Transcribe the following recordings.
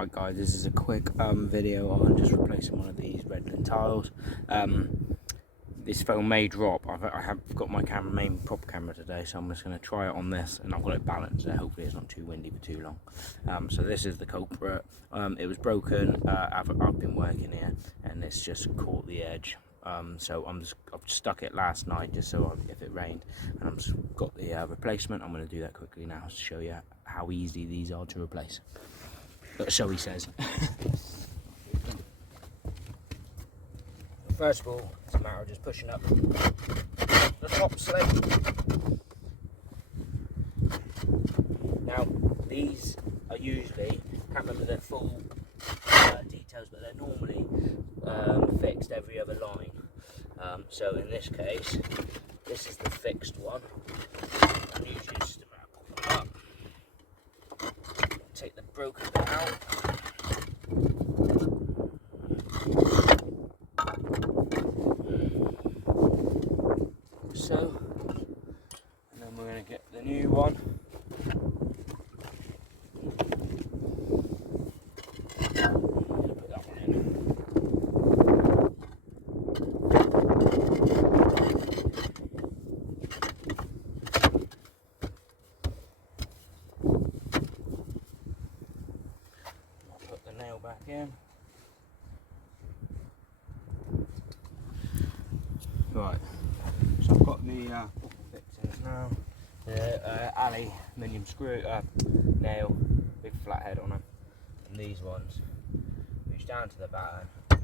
Right guys, this is a quick video on just replacing one of these Redland tiles. This phone may drop. I have got my main prop camera today, so I'm just going to try it on this, and I've got it balanced so hopefully it's not too windy for too long. So this is the culprit. It was broken. I've been working here and it's just caught the edge. So I've stuck it last night just so if it rained, and I've just got the replacement. I'm going to do that quickly now to show you how easy these are to replace. So he says. First of all, it's a matter of just pushing up the top slit. Now, these are usually, I can't remember the full details, but they're normally fixed every other line. So in this case, this is the fixed one. And usually it's just a matter of popping up. Take the broken bit out. So, and then we're going to get the new one. Put that one in. I'll put the nail back in. Right. So I've got the fixings now. The aluminium screw nail, big flat head on them, and these ones reach down to the batten. I'm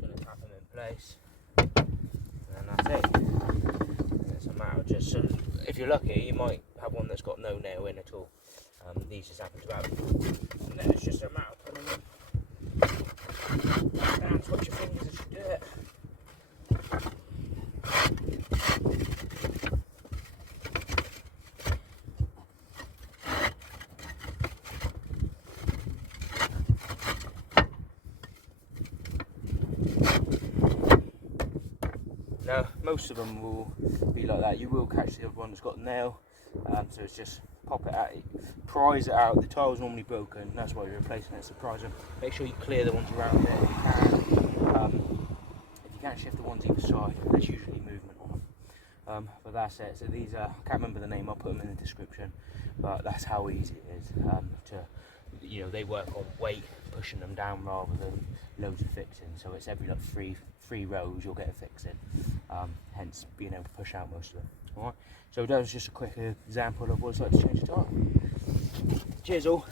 going to tap them in place, and that's it. And it's a matter of just sort of, if you're lucky, you might have one that's got no nail in at all. These just happen to have, and then it's just a matter of putting them down, touch your fingers as you do it. Now, most of them will be like that. You will catch the other one that's got a nail, so it's just pop it out, prise it out. The tile's normally broken, that's why you're replacing it, so prise them. Make sure you clear the ones around it if you can. If you can't shift the ones either side, there's usually movement on them. But that's it. So these are, I can't remember the name, I'll put them in the description, but that's how easy it is to, they work on weight, pushing them down rather than loads of fixing. So it's every like three rows you'll get a fixing, hence being able to push out most of them. Alright, so that was just a quick example of what it's like to change a tile. Cheers all.